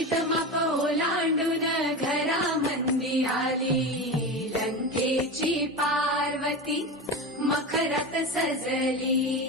माप ओलांडून घरा मंदी आली. लंकेची पार्वती मखरात सजली.